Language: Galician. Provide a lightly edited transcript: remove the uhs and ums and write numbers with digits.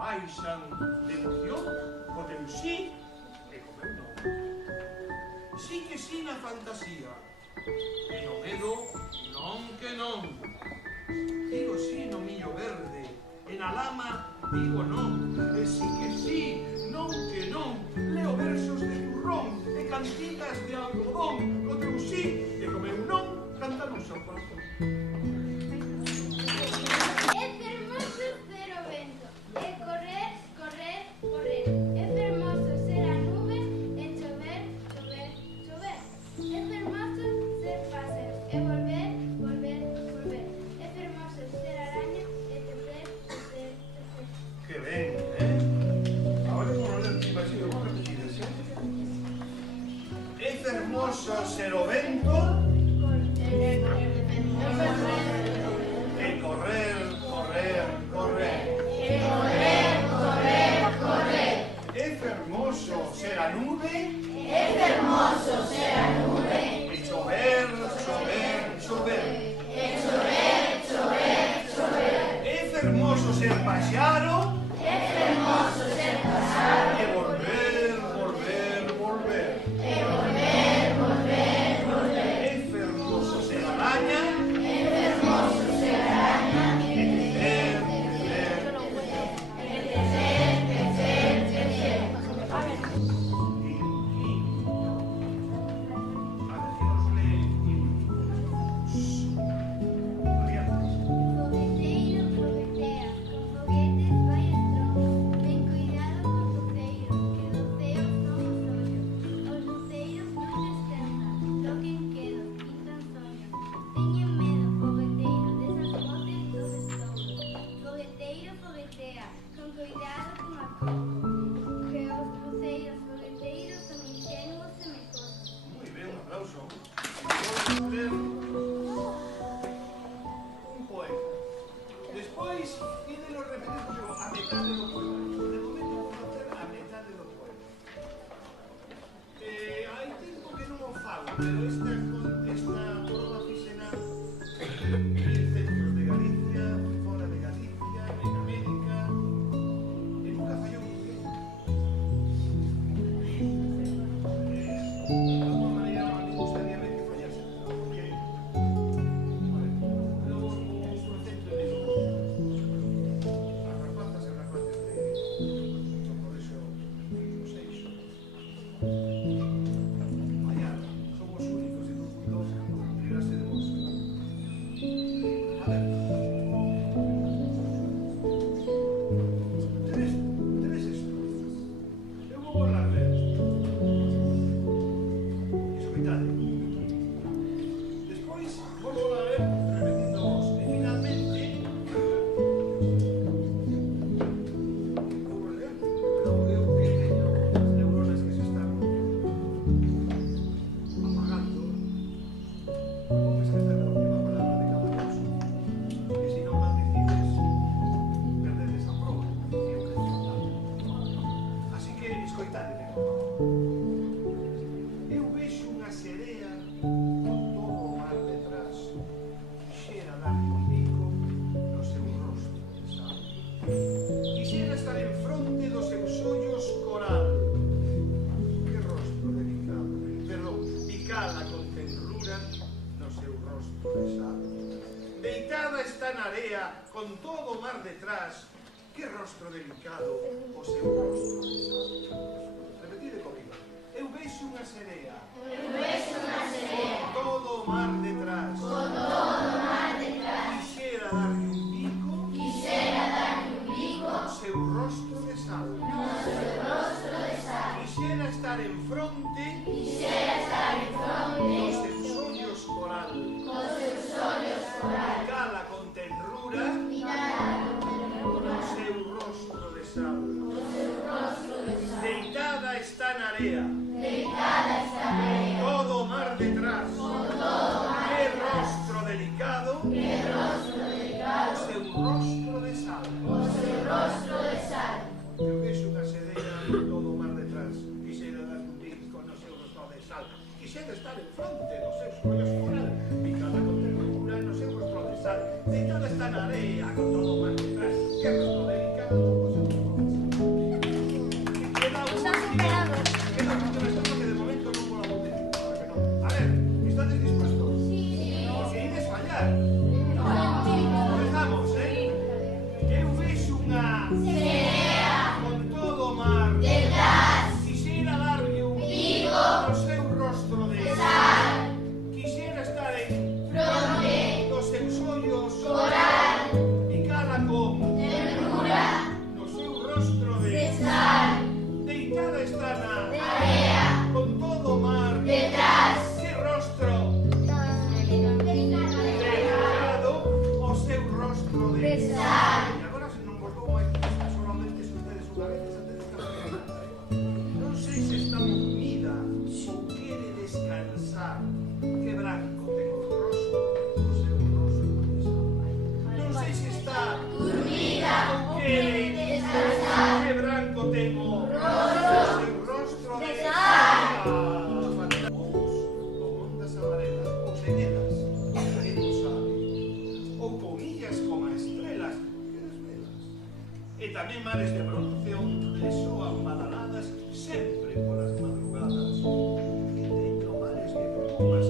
baixan de emoción co teu sí e co meu non. Sí que sí na fantasía, e no medo non que non. Digo sí no millo verde, e na lama digo non. E sí que sí, non que non. Leo versos de turrón e cantitas de algodón. Co teu sí e co meu non cantan o seu corazón. Ser o vento e correr, correr, correr. E correr, correr, correr. É fermoso ser a nube. É fermoso ser a nube. E chover, chover, chover. E chover, chover, chover. É fermoso ser paxaro. É fermoso ser paxaro. E volver, volver, volver. E volver. Deitada está na area con todo o mar detrás. Que rostro delicado o seu rostro de sal. Repetide comigo. Eu vexo unha serea. Eu vexo unha serea. Con todo o mar detrás. Con todo o mar detrás. Quixera darlle un bico. Quixera darlle un bico. O seu rostro de sal. No seu rostro de sal. Quixera estar en fronte. Quixera estar en fronte. Dos seus ollos coral. Dos seus ollos coral. Cala con tenrura. O seu rostro de sal. Deitada está na area. Deitada está na area. Todo o mar detrás. Que rostro delicado. Que rostro delicado. O seu rostro de sal. O seu rostro de sal. Eu vexo unha sedeira todo o mar detrás. Quixera dar un bico no seu rostro de sal. Quixera estar en fronte dos seus ollos coral. Picada con ternura no seu rostro de sal. Deitada está na area con todo o mar detrás. Que rostro delicado. O seu rostro con todo o mar quixera darlle un pico no seu rostro de sal, quixera estar en fronte dos seus ollos coral, picada con ternura no seu rostro de sal, deitada está na area con todo o mar detrás, que rostro delicado o seu rostro de sal. E agora, se non vos dou máis pistas, solamente se ustedes unha vez antes de estar non sei se está dormida ou quere descansar, que branco ten o rostro do seu rostro de sal. Non sei se está dormida ou quere descansar, que branco ten o rostro do seu rostro de sal. Uns con ondas amarelas ou señelas, que non sabe, ou con illas como estrelas que desvelas, e tamén mares de bronce onde soan badaladas sempre polas madrugadas, e teño mares de plumas